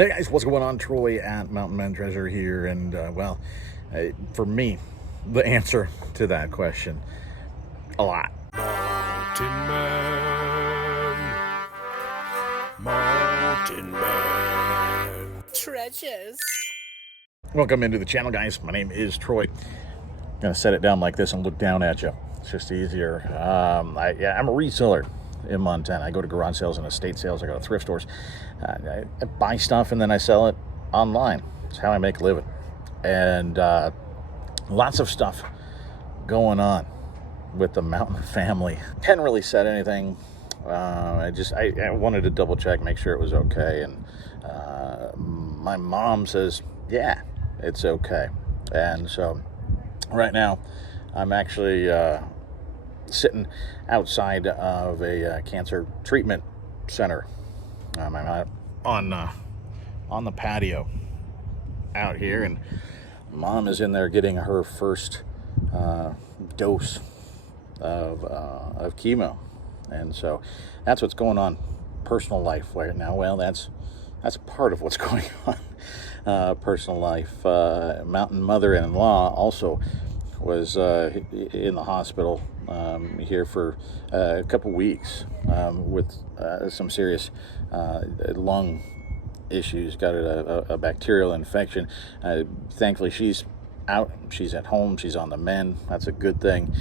Hey guys, what's going on? Troy at Mountain Man Treasure here, and for me, the answer to that question, a lot. Mountain Man Treasures. Welcome into the channel, guys. My name is Troy. I'm gonna set it down like this and look down at you. It's just easier. I'm a reseller in Montana. I go to garage sales and estate sales. I go to thrift stores. I buy stuff and then I sell it online. It's how I make a living. And lots of stuff going on with the Mountain family. Hadn't really said anything. I wanted to double check, make sure it was okay. And my mom says, yeah, it's okay. And so right now I'm actually sitting outside of a cancer treatment center. I'm out on the patio out here, and Mom is in there getting her first dose of chemo, and so that's what's going on. Personal life right now. Well, that's part of what's going on. Personal life. Mountain mother-in-law also was in the hospital here for a couple weeks with some serious lung issues. Got a bacterial infection. Thankfully, she's out. She's at home. She's on the mend. That's a good thing.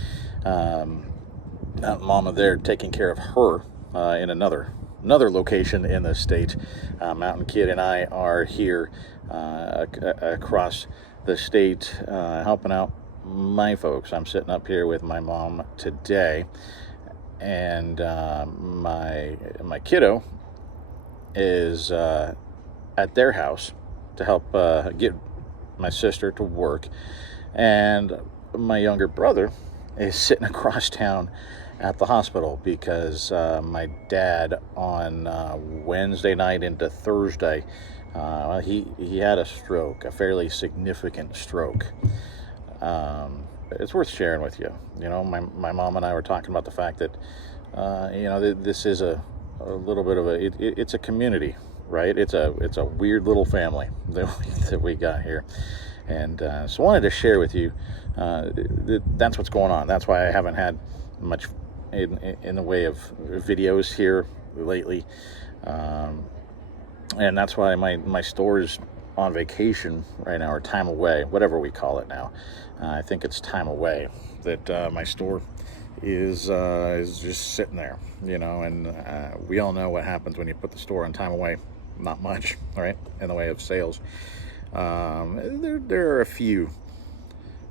Mama there taking care of her in another location in the state. Mountain Kid and I are here across the state helping out my folks. I'm sitting up here with my mom today, and my kiddo is at their house to help get my sister to work, and my younger brother is sitting across town at the hospital because my dad on Wednesday night into Thursday, he had a stroke, a fairly significant stroke. It's worth sharing with you. You know, my mom and I were talking about the fact that this is a little bit of it's a community, right? It's a weird little family that we got here, and so I wanted to share with you that's what's going on. That's why I haven't had much in the way of videos here lately, and that's why my store is on vacation right now, or time away, whatever we call it now. I think it's time away. That my store is just sitting there, and we all know what happens when you put the store on time away. Not much, right, in the way of sales. There are a few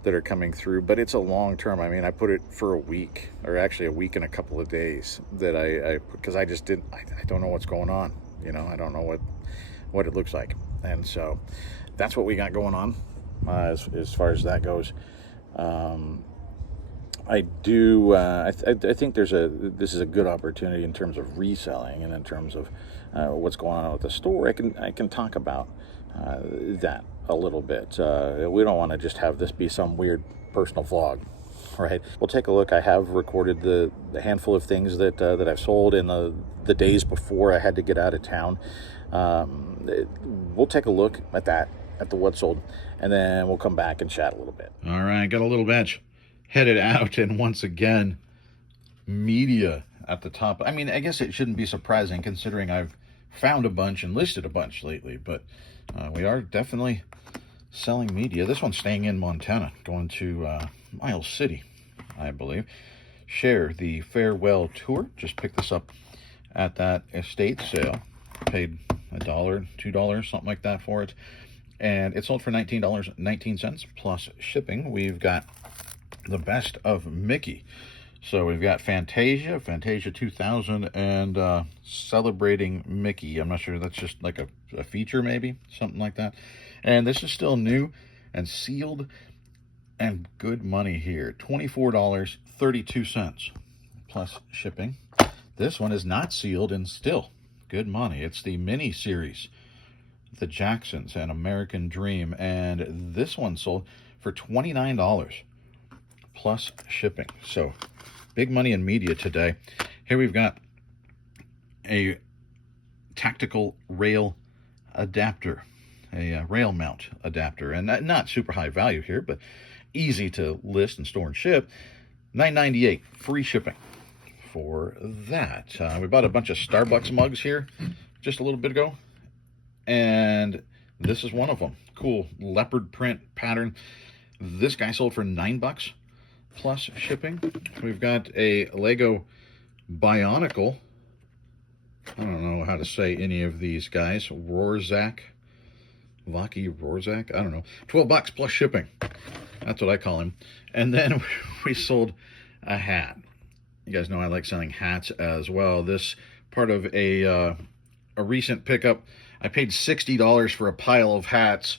that are coming through, but it's a long term. I mean, I put it for a week, or actually a week and a couple of days, that because I just didn't. I don't know what's going on. I don't know what it looks like, and so that's what we got going on as far as that goes. I think this is a good opportunity in terms of reselling, and in terms of what's going on with the store. I can talk about that a little bit. We don't want to just have this be some weird personal vlog, right? We'll take a look. I have recorded the handful of things that I've sold in the days before I had to get out of town. We'll take a look at that, at the what sold, and then we'll come back and chat a little bit. All right, got a little batch headed out, and once again, media at the top. I mean, I guess it shouldn't be surprising considering I've found a bunch and listed a bunch lately, but we are definitely selling media. This one's staying in Montana, going to Miles City, I believe. Share the farewell tour. Just picked this up at that estate sale. Paid $1, $2, something like that for it. And it sold for $19.19 plus shipping. We've got the best of Mickey. So we've got Fantasia 2000, and Celebrating Mickey. I'm not sure, that's just like a feature maybe, something like that. And this is still new and sealed, and good money here. $24.32 plus shipping. This one is not sealed and still good money. It's the mini series, The Jacksons and American Dream, and this one sold for $29 plus shipping. So big money in media today. Here we've got a tactical rail adapter, a rail mount adapter, and not super high value here, but easy to list and store and ship. $9.98 free shipping for that. We bought a bunch of Starbucks mugs here just a little bit ago, and this is one of them. Cool leopard print pattern. This guy sold for $9 plus shipping. We've got a Lego Bionicle. I don't know how to say any of these guys. Rorzak, Vaki Rorzak. I don't know. $12 plus shipping. That's what I call him. And then we sold a hat. You guys know I like selling hats as well. This part of a recent pickup. I paid $60 for a pile of hats.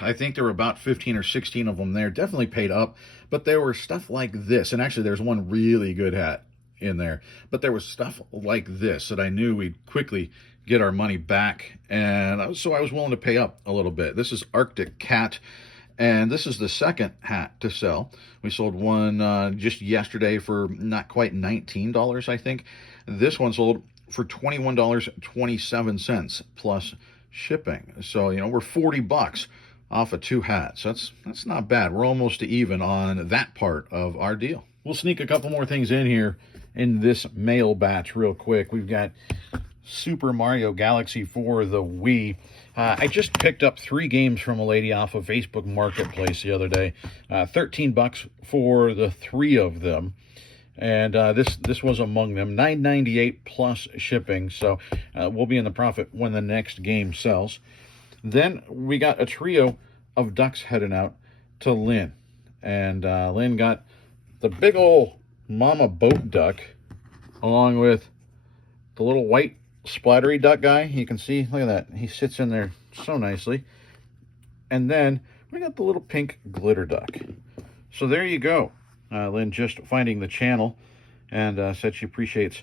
I think there were about 15 or 16 of them there. Definitely paid up, but there were stuff like this. And actually, there's one really good hat in there. But there was stuff like this that I knew we'd quickly get our money back. And so I was willing to pay up a little bit. This is Arctic Cat. And this is the second hat to sell. We sold one just yesterday for not quite $19, I think. This one sold for $21.27 plus shipping. So, we're $40 off of 2 hats. That's not bad. We're almost even on that part of our deal. We'll sneak a couple more things in here in this mail batch real quick. We've got Super Mario Galaxy for the Wii. I just picked up 3 games from a lady off of Facebook Marketplace the other day. $13 for the 3 of them. And this was among them. $9.98 plus shipping. So we'll be in the profit when the next game sells. Then we got a trio of ducks heading out to Lynn. And Lynn got the big old mama boat duck along with the little white splattery duck guy. You can see, look at that. He sits in there so nicely. And then we got the little pink glitter duck. So there you go. Lynn just finding the channel and said she appreciates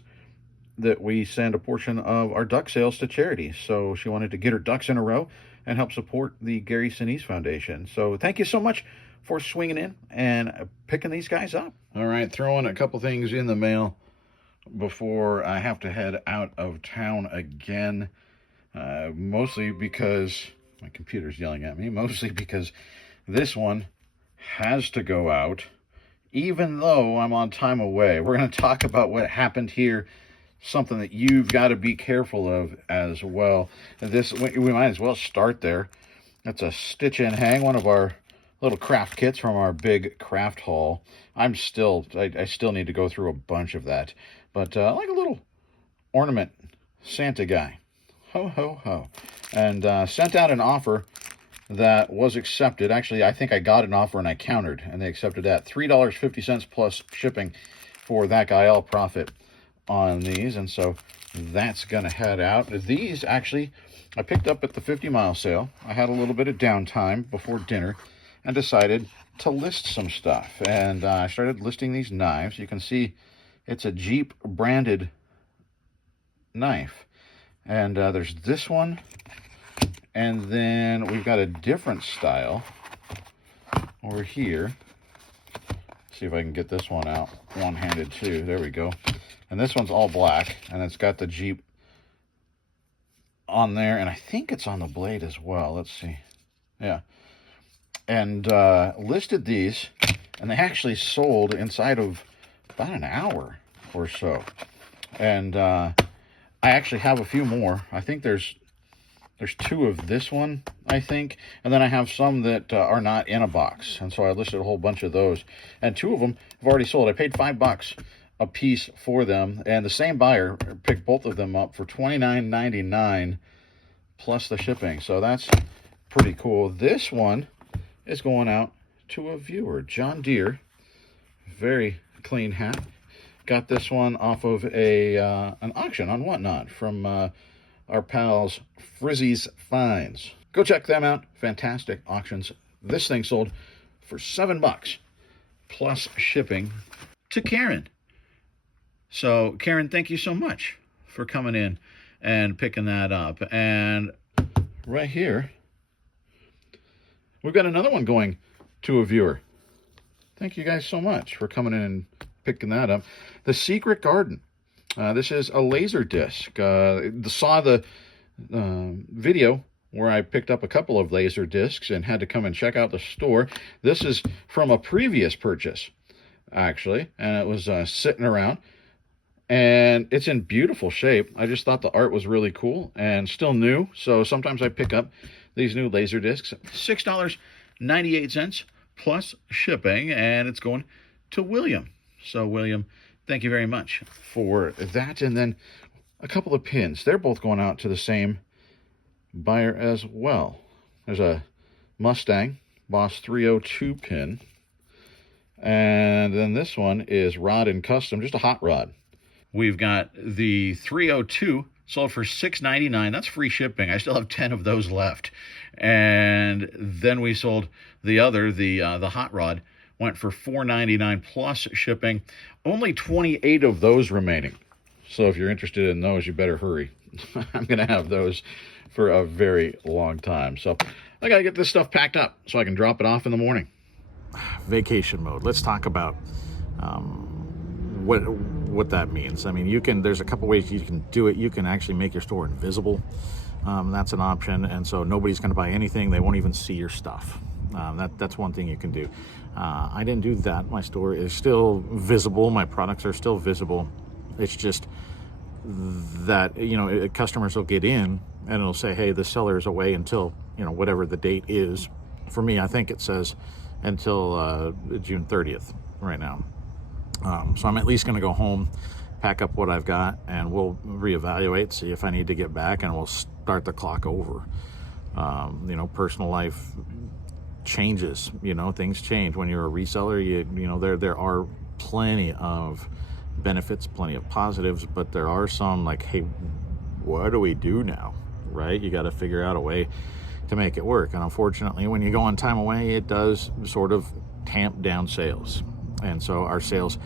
that we send a portion of our duck sales to charity. So she wanted to get her ducks in a row and help support the Gary Sinise Foundation. So thank you so much for swinging in and picking these guys up. All right, throwing a couple things in the mail before I have to head out of town again. Mostly because my computer's yelling at me. Mostly because this one has to go out even though I'm on time away. We're going to talk about what happened here, something that you've got to be careful of as well. We might as well start there. That's a stitch and hang, one of our little craft kits from our big craft haul. I still need to go through a bunch of that. But like a little ornament Santa guy. Ho, ho, ho. And sent out an offer that was accepted. Actually, I think I got an offer and I countered, and they accepted that. $3.50 plus shipping for that guy. I'll profit on these, and so that's going to head out. These, actually, I picked up at the 50-mile sale. I had a little bit of downtime before dinner and decided to list some stuff. And I started listing these knives. You can see it's a Jeep branded knife. And there's this one. And then we've got a different style over here. See if I can get this one out one-handed too. There we go. And this one's all black, and it's got the Jeep on there, and I think it's on the blade as well. Let's see. Yeah. And listed these, and they actually sold inside of about an hour or so. And I actually have a few more. I think there's 2 of this one, I think. And then I have some that are not in a box. And so I listed a whole bunch of those. And 2 of them have already sold. I paid $5 a piece for them. And the same buyer picked both of them up for $29.99 plus the shipping. So that's pretty cool. This one is going out to a viewer, John Deere. Very clean hat. Got this one off of an auction on Whatnot from our pals Frizzy's Finds. Go check them out. Fantastic auctions. This thing sold for $7 plus shipping to Karen. So Karen, thank you so much for coming in and picking that up. And right here, we've got another one going to a viewer. Thank you guys so much for coming in and picking that up. The Secret Garden. This is a laser disc. Saw the video where I picked up a couple of laser discs and had to come and check out the store. This is from a previous purchase, actually, and it was sitting around, and it's in beautiful shape. I just thought the art was really cool and still new, so sometimes I pick up these new laser discs. $6.98 plus shipping, and it's going to William. So William, thank you very much for that. And then a couple of pins. They're both going out to the same buyer as well. There's a Mustang Boss 302 pin. And then this one is Rod and Custom, just a hot rod. We've got the 302 sold for $6.99. That's free shipping. I still have 10 of those left. And then we sold the other, the hot rod, went for $4.99 plus shipping. Only 28 of those remaining. So if you're interested in those, you better hurry. I'm going to have those for a very long time. So I got to get this stuff packed up so I can drop it off in the morning. Vacation mode. Let's talk about what that means. I mean, there's a couple ways you can do it. You can actually make your store invisible. That's an option, and so nobody's going to buy anything. They won't even see your stuff. That's one thing you can do. I didn't do that. My store is still visible. My products are still visible. It's just that, customers will get in and it'll say, hey, the seller is away until, whatever the date is. For me, I think it says until June 30th right now. So I'm at least going to go home, pack up what I've got, and we'll reevaluate, see if I need to get back, and we'll start the clock over. Personal life changes, things change. When you're a reseller, there are plenty of benefits, plenty of positives, but there are some like, hey, what do we do now, right? You got to figure out a way to make it work. And unfortunately, when you go on time away, it does sort of tamp down sales. And so our sales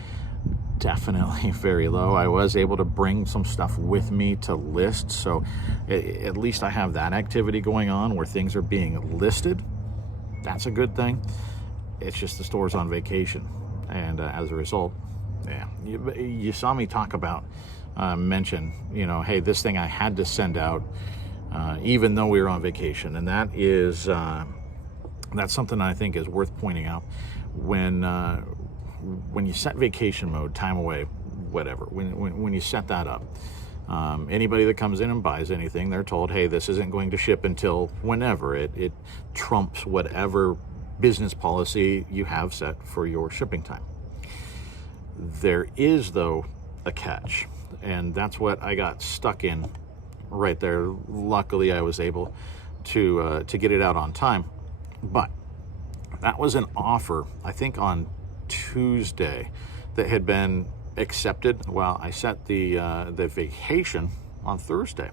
definitely very low. I was able to bring some stuff with me to list, so at least I have that activity going on where things are being listed. That's a good thing. It's just the store's on vacation, and as a result, yeah, you saw me talk about, mention, hey, this thing I had to send out even though we were on vacation, and that's something I think is worth pointing out. When you set vacation mode, time away, whatever, when you set that up, anybody that comes in and buys anything, they're told, hey, this isn't going to ship until whenever. It trumps whatever business policy you have set for your shipping time. There is, though, a catch, and that's what I got stuck in right there. Luckily, I was able to get it out on time, but that was an offer, I think, on Tuesday that had been accepted. Well, I set the vacation on Thursday.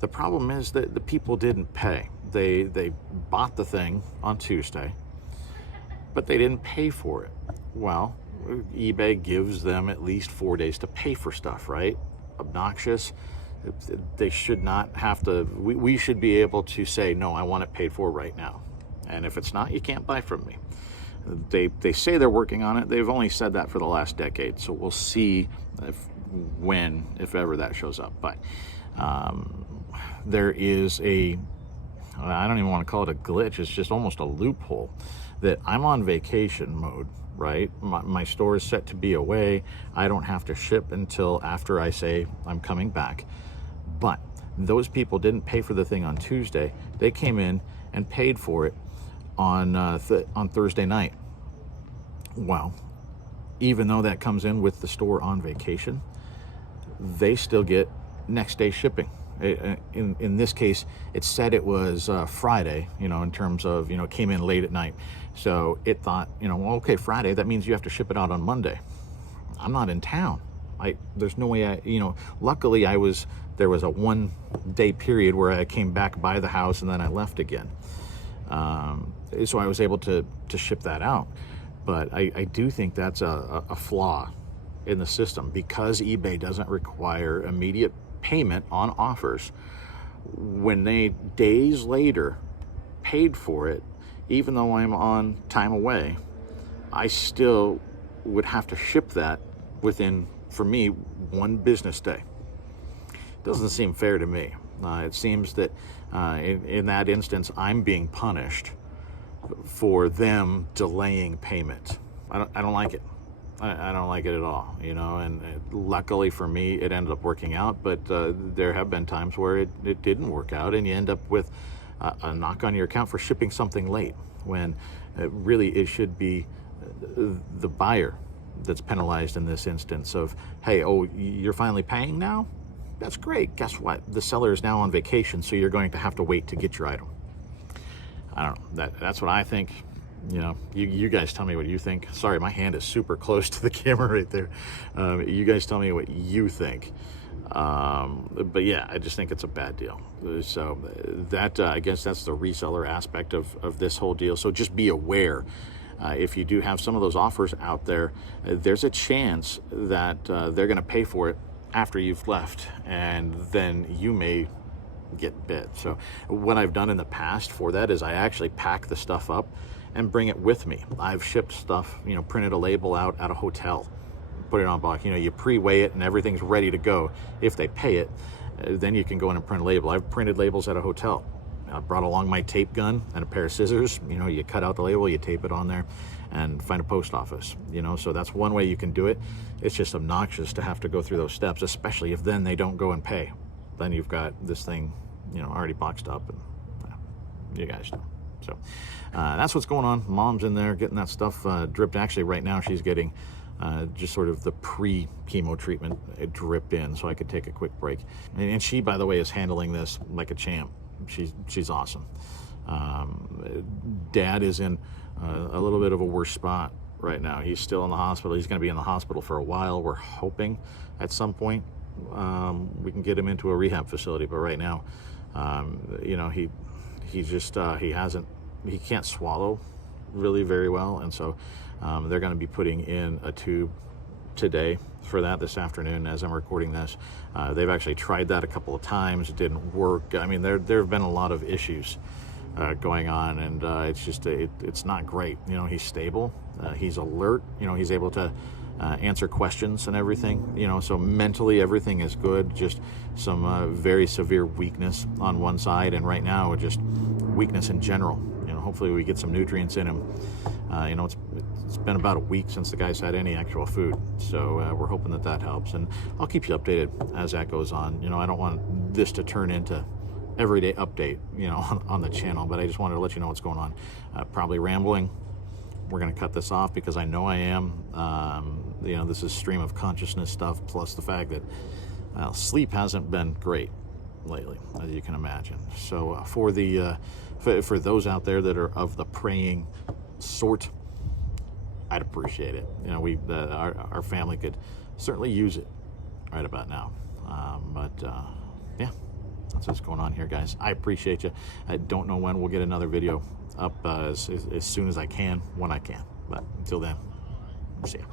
The problem is that the people didn't pay. They bought the thing on Tuesday, but they didn't pay for it. Well, eBay gives them at least 4 days to pay for stuff, right? Obnoxious. They should not have to. We should be able to say, no, I want it paid for right now. And if it's not, you can't buy from me. They say they're working on it. They've only said that for the last decade. So we'll see if ever that shows up. But there is I don't even want to call it a glitch. It's just almost a loophole that I'm on vacation mode, right? My store is set to be away. I don't have to ship until after I say I'm coming back. But those people didn't pay for the thing on Tuesday. They came in and paid for it on Thursday night. Well, even though that comes in with the store on vacation, they still get next day shipping. In this case, it said it was Friday, in terms of, it came in late at night. So it thought, well, okay, Friday, that means you have to ship it out on Monday. I'm not in town. There's no way luckily there was a 1 day period where I came back by the house and then I left again. So I was able to ship that out. But I do think that's a flaw in the system, because eBay doesn't require immediate payment on offers. When they days later paid for it, even though I'm on time away, I still would have to ship that within, for me, 1 business day. Doesn't seem fair to me. It seems that in that instance, I'm being punished for them delaying payment. I don't like it. I don't like it at all, you know, and luckily for me, it ended up working out, but there have been times where it didn't work out, and you end up with a knock on your account for shipping something late, when really it should be the buyer that's penalized in this instance of, hey, oh, you're finally paying now? That's great. Guess what? The seller is now on vacation, so you're going to have to wait to get your item. I don't know. That's what I think. You know, you guys tell me what you think. Sorry, my hand is super close to the camera right there. You guys tell me what you think. But yeah, I just think it's a bad deal. So that I guess that's the reseller aspect of this whole deal. So just be aware. If you do have some of those offers out there, there's a chance that they're going to pay for it after you've left, and then you may get bit. So what I've done in the past for that is I actually pack the stuff up and bring it with me. I've shipped stuff, you know, printed a label out at a hotel, put it on box, you know, you pre-weigh it and everything's ready to go. If they pay it, then you can go in and print a label. I've printed labels at a hotel. I brought along my tape gun and a pair of scissors. You know, you cut out the label, you tape it on there, and find a post office, you know. So that's one way you can do it. It's just obnoxious to have to go through those steps, especially if then they don't go and pay. Then you've got this thing, you know, already boxed up, and you guys know. So that's what's going on. Mom's in there getting that stuff dripped. Actually, right now she's getting just sort of the pre-chemo treatment dripped in, so I could take a quick break. And she, by the way, is handling this like a champ. She's awesome. Dad is in a little bit of a worse spot right now. He's still in the hospital. He's going to be in the hospital for a while. We're hoping at some point we can get him into a rehab facility, but right now, you know, he can't swallow really very well, and so they're going to be putting in a tube today for that this afternoon as I'm recording this. They've actually tried that a couple of times. It didn't work. I mean, there have been a lot of issues going on, and it's just it's not great. You know, he's stable, he's alert, you know, he's able to answer questions and everything, you know, so mentally everything is good. Just some very severe weakness on one side, and right now just weakness in general. You know, hopefully we get some nutrients in him. You know, it's been about a week since the guy's had any actual food, so we're hoping that helps, and I'll keep you updated as that goes on. You know, I don't want this to turn into everyday update, you know, on the channel, but I just wanted to let you know what's going on. Probably rambling. We're going to cut this off because I know I am. You know, this is stream of consciousness stuff, plus the fact that sleep hasn't been great lately, as you can imagine. So for those out there that are of the praying sort, I'd appreciate it. You know, our family could certainly use it right about now. Yeah, that's what's going on here, guys. I appreciate you. I don't know when we'll get another video up as soon as I can, when I can. But until then, see ya.